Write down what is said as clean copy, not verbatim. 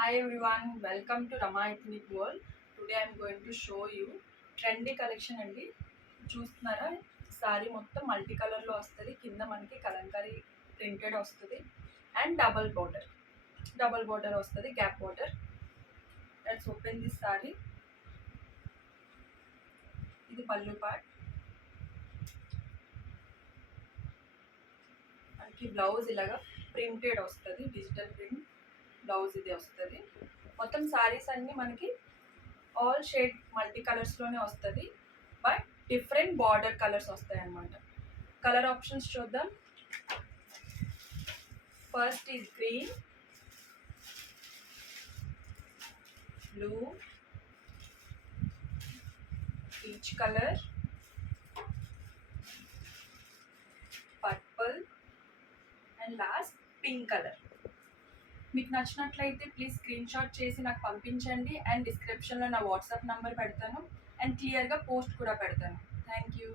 Hi everyone, welcome to Rama Ethnic World. Today I am going to show you trendy collection అండి. చూస్తున్నారా, సారీ మొత్తం మల్టీ కలర్లో వస్తుంది. కింద మనకి కలంకారీ ప్రింటెడ్ వస్తుంది అండ్ డబల్ బోర్డర్ వస్తుంది, gap border. Let's open this sorry. ఇది పళ్ళు పార్ట్. మనకి బ్లౌజ్ ఇలాగా ప్రింటెడ్ వస్తుంది, డిజిటల్ ప్రింట్ బ్లౌజ్ ఇది వస్తుంది. మొత్తం సారీస్ అన్నీ మనకి ఆల్ షేడ్ మల్టీ కలర్స్లోనే వస్తుంది, బట్ డిఫరెంట్ బార్డర్ కలర్స్ వస్తాయి అన్నమాట. కలర్ ఆప్షన్స్ చూద్దాం. First is green, blue, peach colour, purple and last pink colour. మీకు నచ్చినట్లయితే ప్లీజ్ స్క్రీన్ షాట్ చేసి నాకు పంపించండి అండ్ డిస్క్రిప్షన్లో నా వాట్సాప్ నెంబర్ పెడతాను అండ్ క్లియర్గా పోస్ట్ కూడా పెడతాను. Thank you.